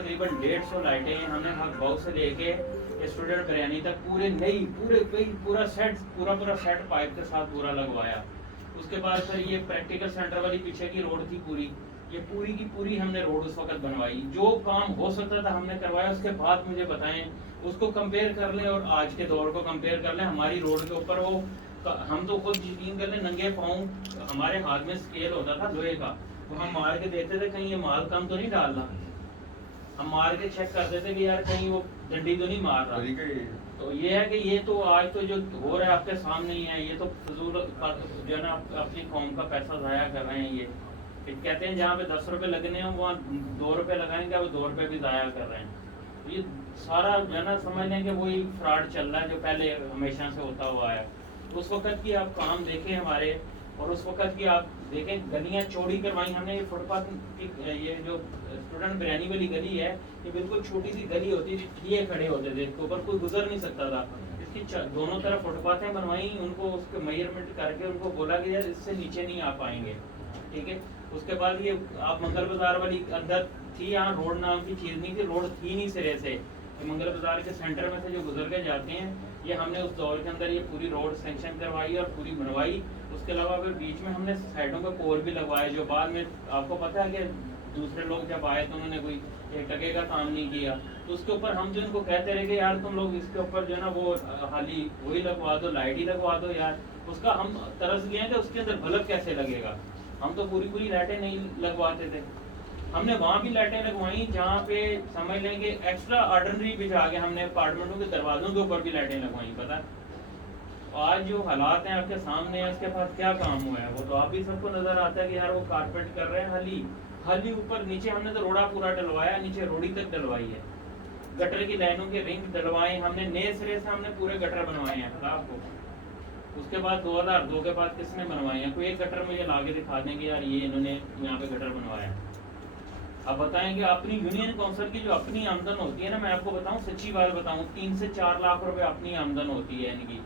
तकरीबन 150 लाइटें हमने हक बाउ से लेके स्टूडेंट बिरयानी तक पूरे नई पूरा सेट पाइप के साथ पूरा लगवाया। उसके बाद फिर ये प्रैक्टिकल सेंटर वाली पीछे की रोड थी पूरी, ये पूरी की पूरी हमने रोड उस वक्त बनवाई। जो काम हो सकता था हमने करवाया। उसके बाद मुझे बताएं, उसको कंपेयर कर लें और आज के दौर को कंपेयर कर लें। हमारी रोड के ऊपर वो हम तो खुद यकीन कर लें, नंगे पाँव हमारे हाथ में स्केल होता था लोहे का, तो हम मार के देखते थे कहीं ये माल कम तो नहीं डाल रहा। हम मार के चेक करते थे कि यार कहीं वो डंडी तो नहीं मार रहा। तो ये है कि ये तो आज तो जो हो रहा है आपके सामने ही है। ये तो फजूल जो है ना अपनी कौम का पैसा ज़ाया कर रहे हैं। ये कहते हैं जहाँ पे 10 रुपए लगने हैं वहाँ 2 रुपए लगाएंगे, वो 2 रुपए भी ज़ाया कर रहे हैं। ये सारा जो है ना समझ लें कि वही फ्रॉड चल रहा है जो पहले हमेशा से होता हुआ है। उस वक़्त की आप काम देखें हमारे, और उस वक़्त की आप देखें गलियां चौड़ी करवाई हमने। ये फुटपाथ की ये जो स्टूडेंट बिरयानी वाली गली है, ये बिल्कुल छोटी सी गली होती थी, ठिए खड़े होते थे, इसके ऊपर कोई गुजर नहीं सकता था। इसकी दोनों तरफ फुटपाथें बनवाई, उनको उसके मेजरमेंट करके उनको बोला कि यार इससे नीचे नहीं आ पाएंगे, ठीक है। उसके बाद ये आप मंगल बाजार वाली अंदर थी, यहाँ रोड नाम की चीज़ नहीं थी, रोड थी नहीं सिरे से। मंगल बाजार के सेंटर में से जो गुजर के जाते हैं, ये हमने उस दौर के अंदर ये पूरी रोड सेंक्शन करवाई और पूरी बनवाई। उसके अलावा फिर बीच में हमने साइडों पे पोल भी लगवाए, जो बाद में आपको पता है कि दूसरे लोग जब आए तो उन्होंने कोई 1 टके का काम नहीं किया। तो उसके ऊपर हम जो इनको कहते रहे कि यार तुम लोग इसके ऊपर जो है ना वो हाली वही लगवा दो, लाइट ही लगवा दो यार। उसका हम तरस गए कि उसके अंदर बल्ब कैसे लगेगा। हम तो पूरी लाइटें नहीं लगवाते थे। हमने वहाँ भी लाइटें लगवाई जहाँ पे समझ लेंगे एक्स्ट्रा ऑर्डिनरी बिछा के हमने अपार्टमेंटों के दरवाजों के ऊपर भी लाइटें लगवाई। पता आज जो हालात हैं आपके सामने है, इसके पास क्या काम हुआ है वो तो आप भी सबको नजर आता है कि यार वो कारपेट कर रहे हैं हाली ऊपर नीचे। हमने तो रोड़ा पूरा डलवाया, नीचे रोड़ी तक डलवाई है, गटर की लाइनों के रिंग डलवाए हमने, नए सिरे से हमने पूरे गटर बनवाए हैं आपको। उसके बाद 2002 के बाद किसने बनवाए हैं? कोई एक गटर मुझे ला के दिखा दें कि यार ये इन्होंने यहाँ पे गटर बनवाया है। अब बताएं कि अपनी यूनियन काउंसिल की जो अपनी आमदन होती है ना, मैं आपको बताऊं सच्ची बात बताऊं, 3 से 4 लाख रुपए अपनी आमदन होती है इनकी,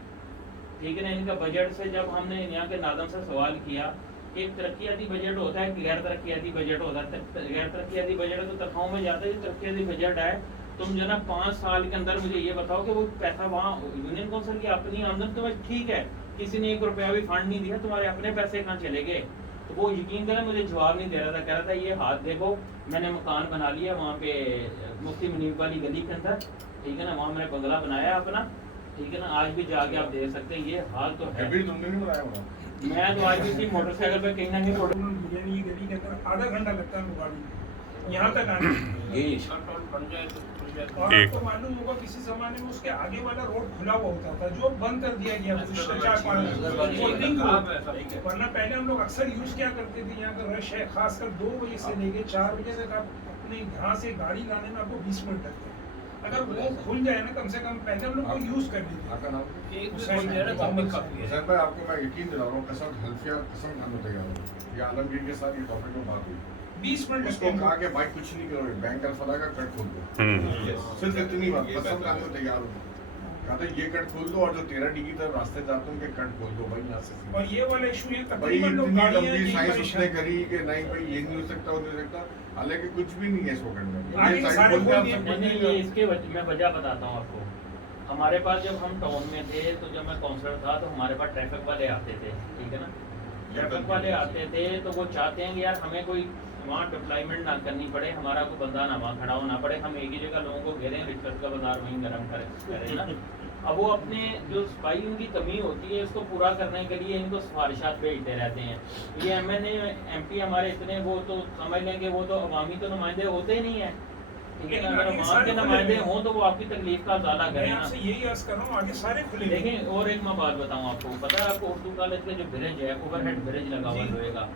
ठीक है ना। इनका बजट से जब हमने यहाँ के नादम से सवाल किया कि एक तरक्याती बजट होता है, गैर तरक्याती बजट होता है। गैर तरक्याती बजट तो तनख्वाहों में जाता है, जो तरक्याती बजट है तुम जो ना 5 साल के अंदर मुझे ये बताओ कि वो पैसा वहाँ यूनियन काउंसिल की अपनी आमदन तो ठीक है, किसी ने 1 रुपया भी फंड नहीं दिया, तुम्हारे अपने पैसे कहाँ चले गए? तो वो यकीन करें मुझे जवाब नहीं दे रहा था, कह रहा था ये हाथ देखो मैंने मकान बना लिया वहाँ पे मुफ्ती मुनीब वाली गली के अंदर, ठीक है ना, वहाँ मैंने बंगला बनाया अपना, ठीक है ना। आज भी जाके आप देख सकते हैं ये हाल तो है। तुमने नहीं बनाया होगा? मैं तो आज भी मोटरसाइकिल पे कहीं ना कहीं गली के अंदर आधा घंटा लगता है गाड़ी यहाँ तक आने। और आपको मालूम होगा किसी जमाने में उसके आगे वाला रोड खुला हुआ होता था, जो बंद कर दिया गया पिछले 4-5 वरना पहले हम लोग अक्सर यूज क्या करते थे। यहाँ का रश है, खासकर 2 बजे से लेके 4 बजे तक आप अपने यहाँ से गाड़ी लाने में आपको 20 मिनट लगते हैं। अगर वो खुल जाए ना, कम से कम पहले हम लोग यूज कर लेते। आपको मैं यकीन दिला रहा हूँ, कसम हल्फिया कसम खाने तैयार हूँ, ये आलमगीर के साथ ये टॉपिक में बात हुई, 20 मिनट उसको कहा कि भाई कुछ नहीं करोगे, बैंक का फला का कट खोल दो, सिर्फ इतनी बात, कसम खाने को तैयार हूँ। कहते ये कट खोल दो और जो 13 डी की तरफ रास्ते जाते हैं उनके कट खोल दो भाई यहाँ से। और ये वाला इशू ये तकरीबन लोग लंबी साइंस उसने करी कि नहीं भाई ये नहीं हो सकता, वो नहीं हो सकता, हालांकि कुछ भी नहीं है इसको करने में। इसके मैं वजह बताता हूँ आपको। हमारे पास जब हम टाउन में थे तो जब मैं काउंसलर था तो हमारे पास ट्रैफिक वाले आते थे, ठीक है ना। ट्रैफिक वाले आते थे तो वो चाहते हैं कि यार हमें कोई वहाँ डिप्लॉयमेंट ना करनी पड़े, हमारा कोई बंदा ना वहाँ खड़ा होना पड़े, हम एक ही जगह लोगों को घेरें, रिश्वत का बाजार वहीं गर्म करें ना। अब वो अपने जो सफाई उनकी कमी होती है उसको पूरा करने के लिए इनको सिफारिशात भेजते रहते हैं। ये MNA MP हमारे इतने वो तो समझ लेंगे, वो तो अवामी तो नुमाइंदे होते ही नहीं है, ठीक है ना। अगर वहाँ के नुमाइंदे हों तो वो आपकी तकलीफ का ज़्यादा करें ना। यही अर्ज कर रहा हूँ, आगे सारे खुले। लेकिन और एक मैं बात बताऊँ आपको, पता है आपको उर्दू कॉलेज का जो ब्रिज है, ओवरहेड ब्रिज लगा हुआ रहेगा,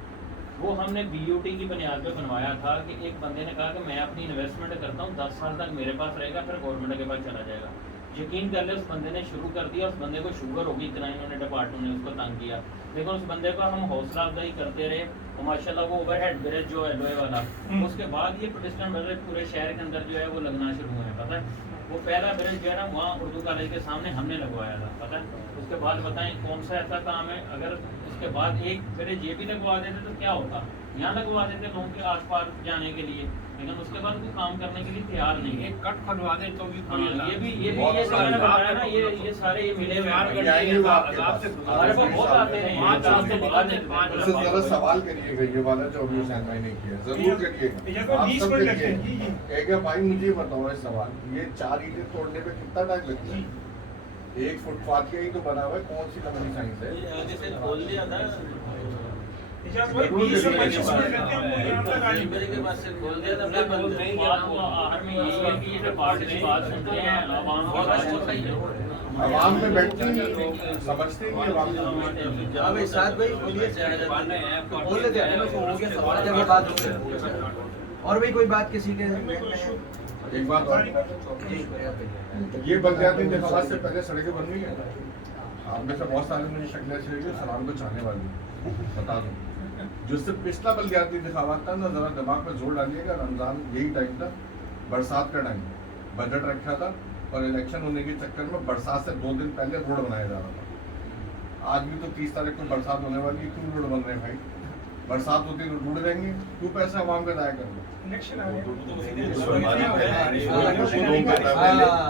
वो हमने BOT की बुनियाद पे बनवाया था कि एक बंदे ने कहा कि मैं अपनी इन्वेस्टमेंट करता हूँ, 10 साल तक मेरे पास रहेगा, फिर गवर्नमेंट के पास चला जाएगा। यकीन कर ले उस बंदे ने शुरू कर दिया, उस बंदे को शुगर होगी, इतना इन्होंने डिपार्टमेंट ने उसको तंग किया, लेकिन उस बंदे को हम हौसला अफजाई करते रहे और माशाल्लाह वो ओवरहेड ब्रिज जो है लोहे वाला, उसके बाद ये पेडेस्ट्रियन ब्रिज पूरे शहर के अंदर जो है वो लगना शुरू हुए। पता है वो पहला ब्रिज जो है ना वहाँ उर्दू कॉलेज के सामने हमने लगवाया था, पता है। उसके बाद बताएं कौन सा ऐसा काम है, अगर उसके बाद एक ब्रिज ये भी लगवा देते तो क्या होता, यहाँ लगवा देते लोगों के आस पास जाने के लिए, लेकिन उसके बाद वो काम करने के लिए तैयार नहीं है। कट खुलवा दे तो भी हाँ, ये सब मैंने बताया ना, ये सारे ये मिले हुए हैं। आएंगे वो आपके पास। हमारे पास बहुत आते हैं, यहाँ से आपसे निकालने उससे ज़रा सवाल करिएगा ये वाला जो अभी हुसैन भाई ने किया, जरूर करिएगा। आप सब करिएगा। कहेगा भाई मुझे बताओ ये सवाल, ये 4 ईंटें तोड़ने पे कितना टाइम लगता है? एक फुटपाथ का ही तो बना हुआ है, कौन सी नंबरी साइंस है? जैसे बोल दिया था भाई 20 से 25 मिनट लगते हैं हमको यहाँ तक आने में। के पास से बोल दिया था मैं बोल रही हूँ आपको आहार में यही है कि ये जो पार्टी की बात सुनते हैं आवाम की बात सुनते हैं। आवाम में बैठते ही नहीं लोग, समझते ही नहीं आवाम। हाँ भाई साथ भाई बोलिए बोल लेते हैं हो गया सवाल जब बात हो गई। और भी कोई बात किसी के एक बात और, ये बलदियाती इंतखाबात से पहले सड़कें बन गई हैं। आप में से बहुत सारे मुझे शक्ल ऐसी लगी सलाम को चाहने वाली बता दूं, जिससे पिछला बलदियाती इंतखाबात था ना, जरा दिमाग में जोर डालिएगा, रमजान यही टाइम था, बरसात का टाइम, बजट रखा था और इलेक्शन होने के चक्कर में बरसात से 2 दिन पहले रोड बनाया जा रहा था। आज भी तो 30 तारीख को बरसात होने वाली है, क्यों रोड बन रहे हैं भाई? बरसात होती तो टूट जाएंगे, क्यों पैसे आवाम का जाया कर लो? इलेक्शन आ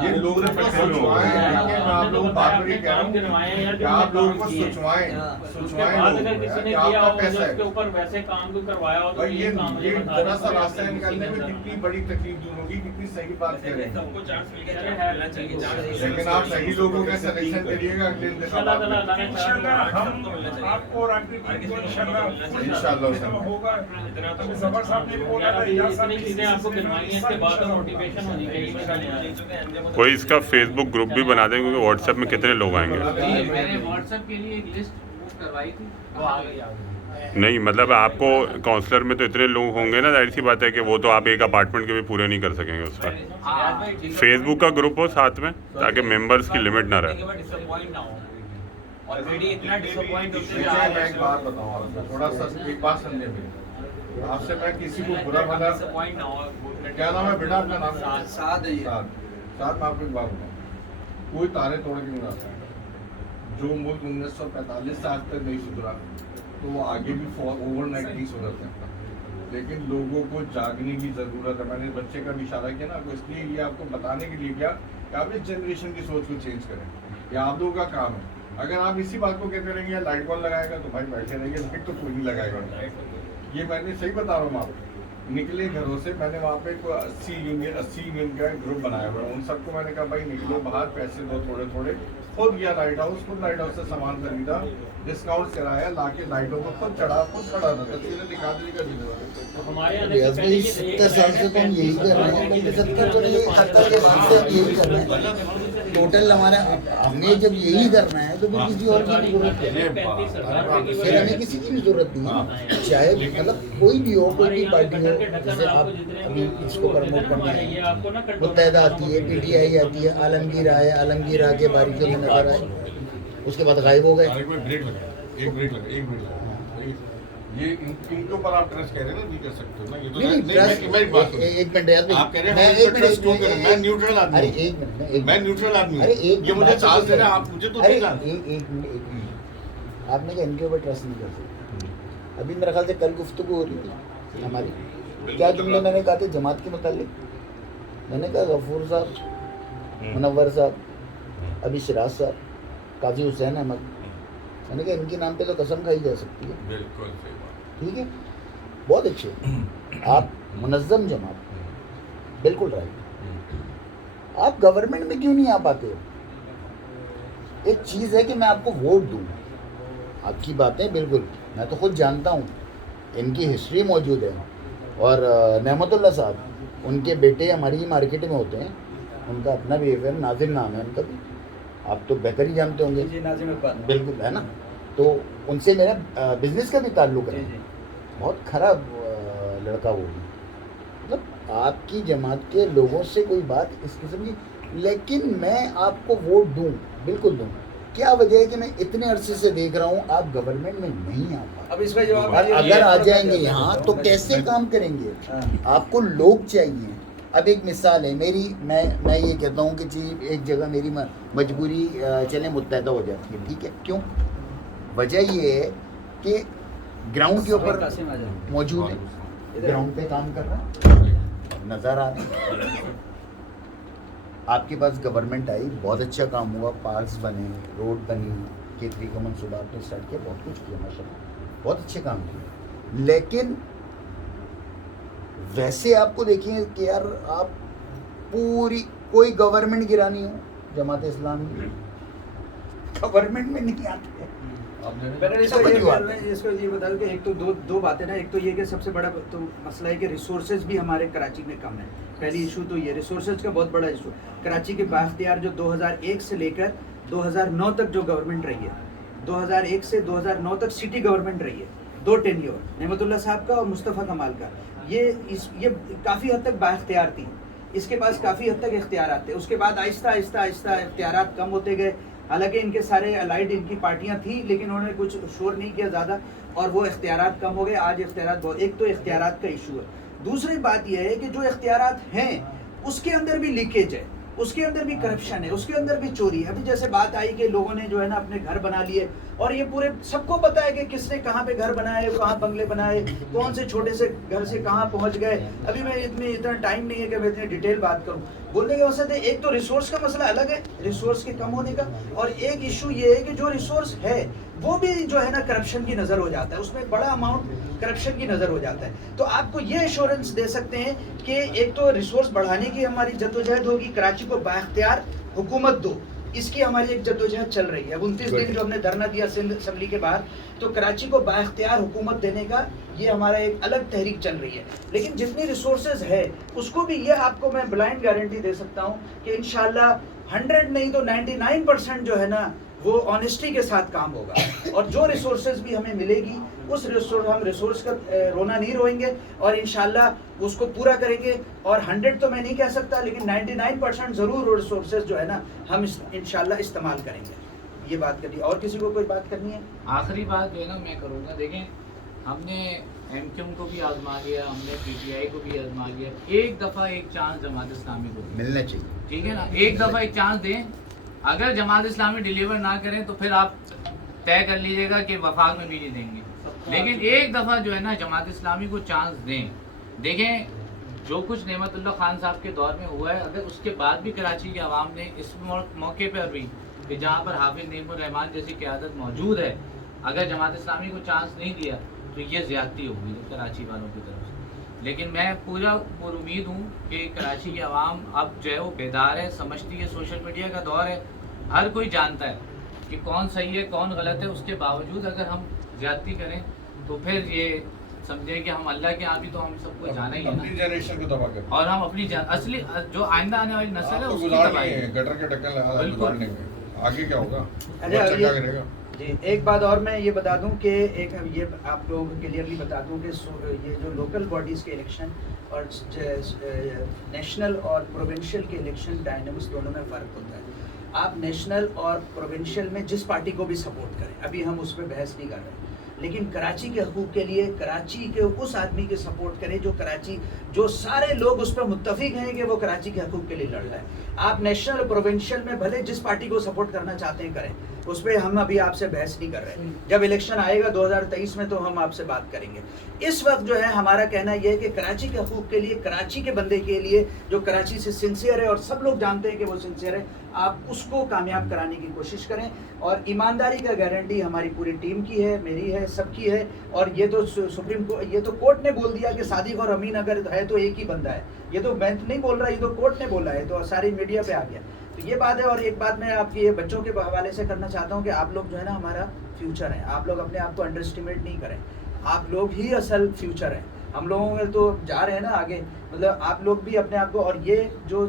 ये लोग ने सोचवाएं, मैं आप लोगों को बात करिए कह रहा हूँ कि आप लोगों को सोचवाएं अगर किसी ने किया हो उसके ऊपर वैसे काम को करवाया हो तो भाई ये काम ये बता जरा सा रास्ता निकालने में कितनी बड़ी तकलीफ दूर होगी, कितनी सही बात कह रहे हैं। लेकिन आप सही लोगों का सिलेक्शन करिएगा अगले इंतखाबात में। इंशाल्लाह हम आपको और आपकी टीम को इंशाल्लाह होगा। जबर साहब ने बोला था इतनी चीजें आपको गिनवाई हैं, इसके बाद मोटिवेशन होनी चाहिए। कोई इसका फेसबुक ग्रुप भी बना दें, क्योंकि व्हाट्सएप में कितने लोग आएंगे? मैंने व्हाट्सएप के लिए एक लिस्ट करवाई थी, वो आ गई। नहीं मतलब आपको काउंसलर में तो इतने लोग होंगे ना, जाहिर सी बात है कि वो तो आप एक अपार्टमेंट के भी पूरे नहीं कर सकेंगे उस पर। फेसबुक का ग्रुप हो साथ में, ताकि मेंबर्स की लिमिट ना रहे। ऑलरेडी इतना डिसअपॉइंट देखिए, मैं एक बात बताऊँ आपको, थोड़ा सा एक बात समझे मेरी, आपसे मैं किसी को बुरा भला, क्या नाम है बेटा आपका? नाम साथ है ये। साथ में आपको एक बात बताऊँ, कोई तारे तोड़ के नहीं आ सकता। जो मुल्क 1945 से आज तक नहीं सुधरा तो वो आगे भी ओवरनाइट नहीं सुधर सकता। लेकिन लोगों को जागने की ज़रूरत है। मैंने बच्चे का भी इशारा किया ना आपको, इसलिए ये आपको बताने के लिए क्या कि आप इस जनरेशन की सोच को चेंज करें, ये आप लोगों का काम है। अगर आप इसी बात को कहते रहेंगे लाइट बॉल लगाएगा तो भाई बैठे रहेंगे, लाइट तो कोई नहीं लगाएगा। ये मैंने सही बता रहा हूँ आपको, निकले घरों से, मैंने वहाँ पे 80 यूनियन का ग्रुप बनाया हुआ है। उन सबको मैंने कहा भाई निकलो बाहर, पैसे दो थोड़े थोड़े, खुद गया लाइट हाउस, खुद लाइट हाउस से सामान खरीदा, डिस्काउंट कराया, लाके लाइटों को खुद चढ़ा, खुद खड़ा था, तस्वीरें दिखा दी का तो हमारे यहाँ रियाज भाई 70 साल से तो हम यही कर रहे हैं, पहले 70 तो नहीं, 70 के बाद से हम यही कर रहे हैं। टोटल हमारा हमने जब यही करना है तो फिर किसी और की भी जरूरत है, फिर हमें किसी की भी जरूरत नहीं है, चाहे मतलब कोई भी हो, कोई भी पार्टी हो। जैसे आप अभी इसको प्रमोट करना है, मुत्तहदा आती है, PTI आती है, आलमगीर आए, आलमगीर आके बारिशों में नजर आए, उसके बाद गायब हो गए। एक ब्रेक लगा। ये इनके ऊपर आप ट्रस्ट कह रहे हैं ना, नहीं कर सकते ना, ये तो नहीं, मैं एक बात करूं। एक मिनट याद आप कह रहे हैं ट्रस्ट क्यों करें? मैं न्यूट्रल आदमी अरे हूं। एक मिनट, मैं न्यूट्रल आदमी हूं। अरे एक ये मुझे चार्ज दे रहे हैं, आप मुझे तो अरे देगा। एक मिनट, आपने कहा इनके ऊपर ट्रस्ट नहीं कर सकते। अभी मेरे ख्याल से कल गुफ्तगू हो रही थी हमारी, क्या जुमले मैंने कहा थे जमात के मुतालिक? मैंने कहा गफूर साहब, मुनव्वर साहब, अभी सिराज साहब, काजी हुसैन अहमद, मैंने कहा इनके नाम पे तो कसम खाई जा सकती है। बिल्कुल सही बात। ठीक है, बहुत अच्छे, आप मुनज़्ज़म जमात, बिल्कुल राइट। आप गवर्नमेंट में क्यों नहीं आ पाते हो? एक चीज़ है कि मैं आपको वोट दूँ, आपकी बातें बिल्कुल मैं तो खुद जानता हूँ, इनकी हिस्ट्री मौजूद है। और नेमतुल्लाह साहब, उनके बेटे हमारी ही मार्केट में होते हैं, उनका अपना भी FM नाजिम नाम है उनका भी, आप तो बेहतर ही जानते होंगे। जी नाजिम इकबाल, बिल्कुल, है ना? तो उनसे मेरा बिजनेस का भी ताल्लुक़ है। बहुत ख़राब लड़का वो, मतलब आपकी जमात के लोगों से कोई बात इस किस्म की, लेकिन मैं आपको वोट दूं, बिल्कुल दूं। क्या वजह है कि मैं इतने अरसे से देख रहा हूं आप गवर्नमेंट में नहीं आ पाते। अब इसका जवाब और अगर आ जाएंगे यहाँ तो कैसे काम करेंगे? आपको लोग चाहिए। अब एक मिसाल है मेरी, मैं ये कहता हूँ कि जी एक जगह मेरी मजबूरी चले मुत्तहदा हो जाती है, ठीक है? क्यों? वजह ये है कि ग्राउंड के ऊपर मौजूद है, ग्राउंड पे काम कर रहा है, नज़र आ रहे हैं। आपके पास गवर्नमेंट आई, बहुत अच्छा काम हुआ, पार्क्स बने, रोड बनी, केतरी का मनसूबा आपने स्टार्ट किया, बहुत कुछ किया माशाल्लाह, बहुत अच्छे काम किए। लेकिन वैसे आपको देखिए कि यार आप पूरी कोई गवर्नमेंट गिरानी हो जमात इस्लामी गवर्नमेंट में नहीं आते। मैंने इसको ये बता दूं कि एक तो दो बातें ना, एक तो ये कि सबसे बड़ा तो मसला है कि रिसोर्सेज भी हमारे कराची में कम है। पहली इशू तो ये रिसोर्सेज का बहुत बड़ा इशू। कराची के बाख्तियार जो 2001 से लेकर 2009 तक जो गवर्नमेंट रही है, 2001 से 2009 तक सिटी गवर्नमेंट रही है, 2 टेन्योर नेमतुल्लाह साहब का और मुस्तफ़ा कमाल का, ये काफ़ी हद तक बाख्तियार थी, इसके पास काफ़ी हद तक इख्तियारात थे। उसके बाद आहिस्ता आहिस्ता आहिस्ता इख्तियारात कम होते गए। हालांकि इनके सारे अलाइड इनकी पार्टियां थी, लेकिन उन्होंने कुछ शोर नहीं किया ज़्यादा और वो इख्तियारात कम हो गए। आज इख्तियारात बहुत, एक तो इख्तियारात का इशू है। दूसरी बात यह है कि जो इख्तियारात हैं उसके अंदर भी लीकेज है, उसके अंदर भी करप्शन है, उसके अंदर भी चोरी है। अभी जैसे बात आई कि लोगों ने जो है ना अपने घर बना लिए, और ये पूरे सबको पता है कि किसने कहाँ पे घर बनाए, कहाँ बंगले बनाए, कौन से छोटे से घर से कहाँ पहुँच गए। अभी मैं इतना टाइम नहीं है कि मैं इतनी डिटेल बात करूँ। बोलने के वजह से एक तो रिसोर्स का मसला अलग है, रिसोर्स के कम होने का, और एक इशू ये है कि जो रिसोर्स है वो भी जो है ना करप्शन की नज़र हो जाता है, उसमें बड़ा अमाउंट करप्शन की नज़र हो जाता है। तो आपको ये एश्योरेंस दे सकते हैं कि एक तो रिसोर्स बढ़ाने की हमारी जद्दोजहद होगी, कराची को बाख्तियार हुकूमत दो, इसकी हमारी एक जद्दोजहद चल रही है। अब 29 दिन जो हमने धरना दिया सिंध असम्बली के बाहर, तो कराची को बाख्तियार हुकूमत देने का ये हमारा एक अलग तहरीक चल रही है। लेकिन जितनी रिसोर्सेज है उसको भी ये आपको मैं ब्लाइंड गारंटी दे सकता हूँ कि इंशाल्लाह 100 नहीं तो 99% जो है ना वो ऑनेस्टी के साथ काम होगा। और जो रिसोर्सेज भी हमें मिलेगी उस रिसोर्स का रोना नहीं रोएंगे और इंशाल्लाह उसको पूरा करेंगे। और 100 तो मैं नहीं कह सकता, लेकिन 99% ज़रूर रिसोर्सेज जो है ना हम इंशाल्लाह इस्तेमाल करेंगे। ये बात करनी है। और किसी को कोई बात करनी है? आखिरी बात जो है ना मैं करूँगा, देखें हमने MQM को भी आजमा लिया, हमने PTI को भी आजमा लिया, एक दफ़ा एक चांस जमात इस्लामी को मिलना चाहिए, ठीक है ना, एक दफ़ा एक चांस दें। अगर जमात इस्लामी डिलीवर ना करें तो फिर आप तय कर लीजिएगा कि वफाक में भी नहीं देंगे, लेकिन एक दफ़ा जो है ना जमात इस्लामी को चांस दें। देखें जो कुछ नेमतुल्लाह खान साहब के दौर में हुआ है, अगर उसके बाद भी कराची की आवाम ने इस मौके पर भी कि जहाँ पर हाफिज नईमुर रहमान जैसी क़यादत मौजूद है, अगर जमात इस्लामी को चांस नहीं दिया तो ये ज़्यादती होगी कराची वालों की तरफ से। लेकिन मैं पूरा उम्मीद हूँ कि कराची की आवाम अब जो है वो बेदार है, समझती है, सोशल मीडिया का दौर है, हर कोई जानता है कि कौन सही है कौन गलत है। उसके बावजूद अगर हम ज़्यादती करें तो फिर ये समझें कि हम अल्लाह के यहाँ भी तो हम सबको जाना ही है अपनी जनरेशन को तबाह कर, और हम अपनी असली जो आइंदा आने वाली नस्ल है उसकी तबाही है। गटर के ढक्कन गुजारने में आगे क्या होगा, अच्छा, बच्चा क्या करेगा? जी एक बात और मैं ये बता दूं कि एक ये आप लोगों को क्लियरली बता दूं कि ये जो लोकल बॉडीज़ के इलेक्शन और नेशनल और प्रोविंशियल के इलेक्शन डायनामिक्स दोनों में फ़र्क होता है। आप नेशनल और प्रोविंशियल में जिस पार्टी को भी सपोर्ट करें, अभी हम उस पर बहस नहीं कर रहे, लेकिन कराची के हकूक़ के लिए कराची के उस आदमी के सपोर्ट करें जो सारे लोग उस पर मुत्तफिक हैं कि वो कराची के हकूक़ के लिए लड़ रहा है। आप नेशनल और प्रोविंशियल में भले जिस पार्टी को सपोर्ट करना चाहते हैं करें, उस पर हम अभी आपसे बहस नहीं कर रहे। जब इलेक्शन आएगा 2023 में तो हम आपसे बात करेंगे। इस वक्त जो है हमारा कहना यह है कि कराची के हकूक़ के लिए, कराची के बंदे के लिए जो कराची से सिंसियर है और सब लोग जानते हैं कि वो सिंसियर है, आप उसको कामयाब कराने की कोशिश करें। और ईमानदारी का गारंटी हमारी पूरी टीम की है, मेरी है, सबकी है। और ये तो सुप्रीम कोर्ट, ये तो कोर्ट ने बोल दिया कि सादिक और अमीन अगर है तो एक ही बंदा है। ये तो मैं नहीं बोल रहा, ये तो कोर्ट ने बोला है, तो सारी मीडिया पे आ गया। तो ये बात है। और एक बात मैं आपके बच्चों के हवाले से करना चाहता हूँ कि आप लोग जो है ना हमारा फ्यूचर है। आप लोग अपने आप को अंडर एस्टिमेट नहीं करें, आप लोग ही असल फ्यूचर हैं। हम लोगों में तो जा रहे हैं ना आगे, मतलब आप लोग भी अपने आप को, और ये जो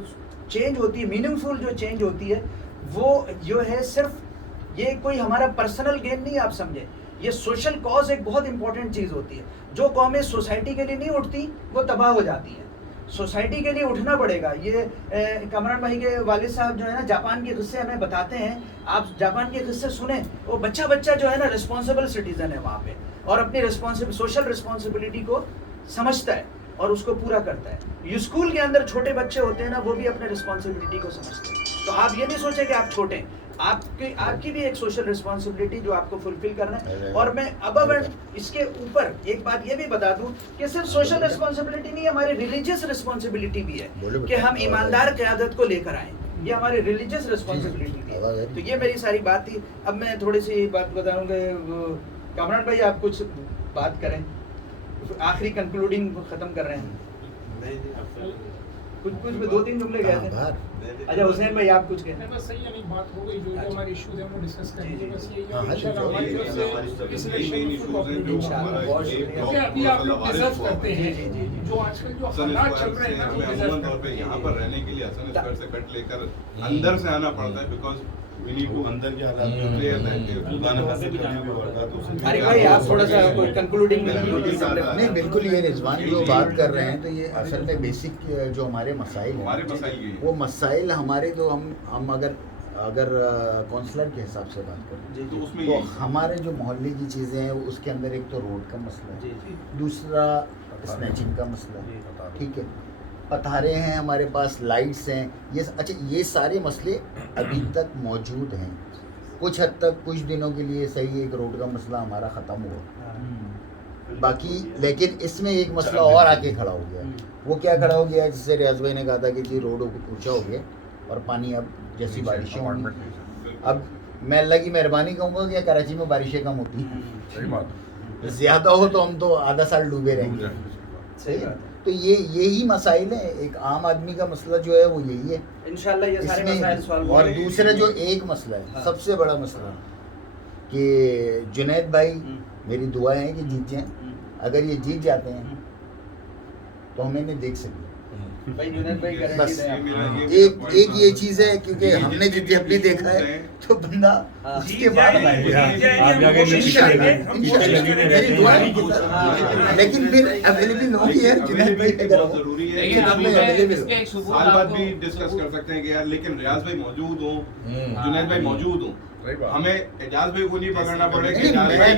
चेंज होती है, मीनिंगफुल जो चेंज होती है, वो जो है सिर्फ ये कोई हमारा पर्सनल गेन नहीं, आप समझे, ये सोशल कॉज एक बहुत इंपॉर्टेंट चीज़ होती है। जो कौमें सोसाइटी के लिए नहीं उठती वो तबाह हो जाती है। सोसाइटी के लिए उठना पड़ेगा। ये कमरान भाई के वालिद साहब जो है ना जापान के किस्से हमें बताते हैं, आप जापान के किस्से सुने। वो बच्चा जो है ना रिस्पॉन्सिबल सिटीजन है वहाँ पे, और अपनी सोशल रिस्पॉन्सिबिलिटी को समझता है और उसको पूरा करता है। ये स्कूल के अंदर छोटे बच्चे होते हैं ना, वो भी अपने रिस्पॉन्सिबिलिटी को समझते हैं। तो आप ये नहीं सोचें कि आप छोटे हैं, आपकी भी एक सोशल रिस्पॉन्सिबिलिटी जो आपको फुलफिल करना है। और मैं अब इसके ऊपर एक बात ये भी बता दूं कि सिर्फ सोशल रिस्पॉन्सिबिलिटी नहीं, हमारी रिलीजियस रिस्पॉन्सिबिलिटी भी है कि हम ईमानदार क़यादत को लेकर आए। ये हमारी रिलीजियस रिस्पॉन्सिबिलिटी है। तो ये मेरी सारी बात थी। अब मैं थोड़ी सी बात बताऊंगा। कामरान भाई आप कुछ बात करें, आखिरी कंक्लूडिंग खत्म कर रहे हैं। कुछ 2-3 जुमले गए थे। अच्छा हुसैन भाई आप कुछ कहें। बस सही है, नहीं बात हो गई, जो हमारे इश्यूज हैं वो डिस्कस करेंगे। बस यही है हाँ, इंशाल्लाह हमारी तरफ से इस इलेक्शन में फुल कोऑपरेट क्योंकि अभी आप लोग डिजर्व करते हैं जो आजकल जो हालात चल रहे हैं ना, वो डिजर्व करते हैं। यहाँ पर रहने के लिए हसन स्क्वायर से कट लेकर अंदर से आना पड़ता है, बिकॉज वी नीड टू अंदर के हालात। अरे भाई आप थोड़ा सा कंक्लूडिंग नहीं बिल्कुल, ये रिजवान जो बात कर रहे हैं तो ये असल में बेसिक जो हमारे मसाइल हमारे हैं मसाइल ये वो मसाइल हमारे, तो हम अगर काउंसलर के हिसाब से बात करें तो उसमें तो हमारे जो मोहल्ले की चीज़ें हैं उसके अंदर एक तो रोड का मसला है, दूसरा स्नैचिंग का मसला है, ठीक है, पथारे हैं हमारे पास, लाइट्स हैं, ये अच्छा ये सारे मसले अभी तक मौजूद हैं। कुछ हद तक कुछ दिनों के लिए सही एक रोड का मसला हमारा ख़त्म हुआ, बाकी लेकिन इसमें एक मसला और आके खड़ा हो गया। वो क्या खड़ा हो गया, जिससे रियाज भाई ने कहा था कि जी रोड ऊंचा हो गया और पानी अब जैसी बारिशें होंगी, अब मैं अल्लाह की मेहरबानी कहूँगा कि कराची में बारिशें कम होती हैं, सही बात। ज़्यादा हो तो हम तो आधा साल डूबे रहेंगे। सही है, तो यही मसाइल है। एक आम आदमी का मसला जो है वो यही है इंशाल्लाह, ये सारे मसाइल सॉल्व और दूसरा जो एक मसला है, हाँ। सबसे बड़ा मसला कि जुनैद भाई मेरी दुआ है कि जीत जाएं। अगर ये जीत जाते हैं तो हम इन्हें देख सकते हैं। भाई जुनैद भाई गारंटी बस दें आप। एक ये चीज़ है, क्योंकि हमने जब भी देखा है तो बंदा उसके बाद मेरी दुआ है कि लेकिन फिर अवेलेबल होगी यार जुनैद भाई अगर हो। जरूरी है। लेकिन अब अभी मैं मैं available इसके एक सबूत साल बाद आपको- भी डिस्कस कर सकते हैं कि यार लेकिन रियाज भाई मौजूद हो, जुनैद भाई मौजूद हो, सही बात। हमें एजाज भाई को नहीं पकड़ना पड़े कि नहीं, इजाज मैं- भाई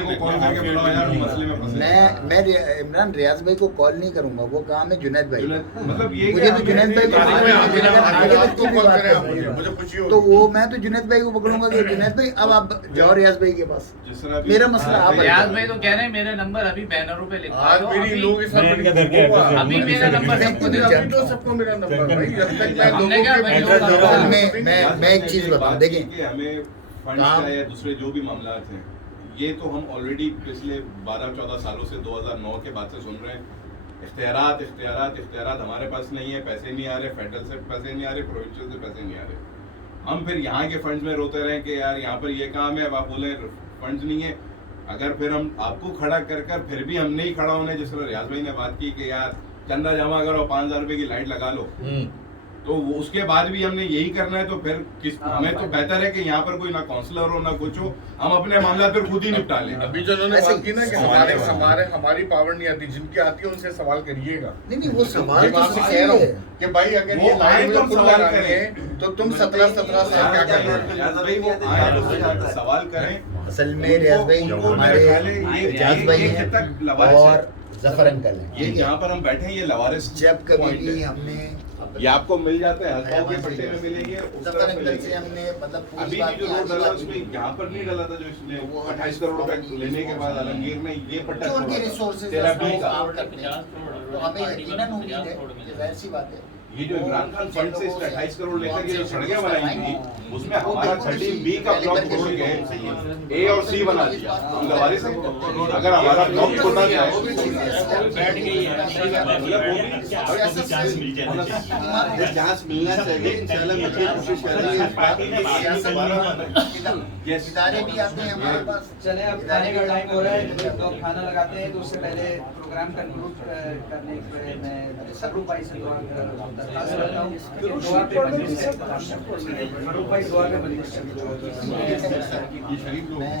को कॉल करके बुलाओ यार मसले में फंसे। मैं इमरान रियाज भाई को कॉल नहीं करूंगा, वो काम है जुनैद भाई का। मतलब ये मुझे तो जुनैद भाई को आगे आगे तक की भी बात आप करनी है। मुझे खुशी होगी। तो वो मैं तो जुनैद भाई को पकड़ूंगा कि जुनैद भाई अब आप जाओ रियाज भाई के पास। जिस तरह मेरा मसला आप हल रियाज करो। भाई तो कह रहे हैं मेरे नंबर अभी बैनरों पे लिखवा आज दो। मेरी अभी- लोग इस मैं इनका घर के एड्रेस अभी मेरा नंबर सबको दे दो। अभी तो सबको मेरा नंबर भाई, जब तक मैं हमने लोगों क्या के भाई, बीच लोग में- मैं एक चीज बताऊं, देखिए कि हमें फंड्स काम- का या दूसरे जो भी मामला हैं, ये तो हम ऑलरेडी पिछले 12-14 सालों से 2009 के बाद से सुन रहे हैं। इख्तियारात हमारे पास नहीं है, पैसे नहीं आ रहे, फेडरल से पैसे नहीं आ रहे, प्रोविंशियल से पैसे नहीं आ रहे। हम फिर यहाँ के फंड्स में रोते रहे कि यार यहाँ पर ये काम है, अब आप बोले फंड्स नहीं है। अगर फिर हम आपको खड़ा कर फिर भी हम नहीं खड़ा होने, जिस तरह रियाज भाई ने बात की कि यार चंदा जमा करो, 5,000 रुपए की लाइट लगा लो, तो वो उसके बाद भी हमने यही करना है, तो फिर हमें तो बेहतर है कि यहाँ पर कोई ना काउंसलर हो ना कुछ हो, हम अपने मामला फिर खुद ही निपटा लें। अभी जो उन्होंने ऐसे बात की ना कि हमारी पावर नहीं आती, जिनकी आती है उनसे सवाल करिएगा। नहीं वो सवाल मैं तो आपसे सही कह रहा है। हूँ कि भाई अगर वो ये आए लाइन तो में हम खुद सवाल लगानी करें। है तो तुम 17 साल क्या कर रहे हो? भाई वो आए तो सवाल करें। असल में रियाज भाई हमारे एजाज भाई हैं और जफर अंकल हैं। ये यहाँ पर हम बैठे हैं, ये लवारिस जब कभी point भी है। हमने ये आपको मिल जाता है, हसपाव के पट्टे में मिलेंगे, उस जफर तरफ अंकल मिलेंगे। से हमने मतलब पूरी अभी बात भी जो नहीं, रोड आधी डाला बात उसमें नहीं। यहाँ पर नहीं डाला था, जो इसने वो 28 करोड़ रुपए लेने के बाद आलमगीर ने ये पट्टा जो उनके छोड़ा था। रिसोर्सेज तेरा है, बी वो का। काम करते हैं, तो हमें यकीनन उम्मीद है कि जाहिर सी बात है ये जो इमरान खान फंड से इसने 28 करोड़ लेकर के जो सड़कें बनाई थी, उसमें हमारा 30B का ब्लॉक छोड़ के A और C बना दिया। हम लवारिस हैं, अगर हमारा ब्लॉक छोटा जाए बैठ गई है चांस मिलना चाहिए, इंशाल्लाह मुझे कोशिश करेंगे इस बात Yes. इदारे भी आते हैं हमारे पास। चले अब खाने का टाइम हो रहा है, तो खाना लगाते हैं, तो उससे पहले प्रोग्राम कंक्लूड करने के मैं सरूप भाई से दुआ दरखास्त करता हूँ कि दुआ पे मजलिस सरूप भाई दुआ पे मजलिस ये शरीफ लोग हैं।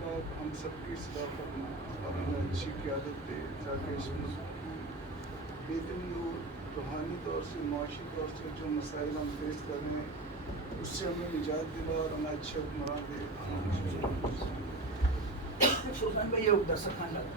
पाक हम सबकी इस्लाह फरमा और हमें अच्छी क़यादत दे ताकि इस मुल्क की बेदिल नूर रूहानी तौर से मुआशी तौर से जो मसाइल हम फेस कर रहे हैं उससे हमें निजात दिला और हमें अच्छे हुक्मरान दे। सुल्तान भाई ये दर्शक खान लगा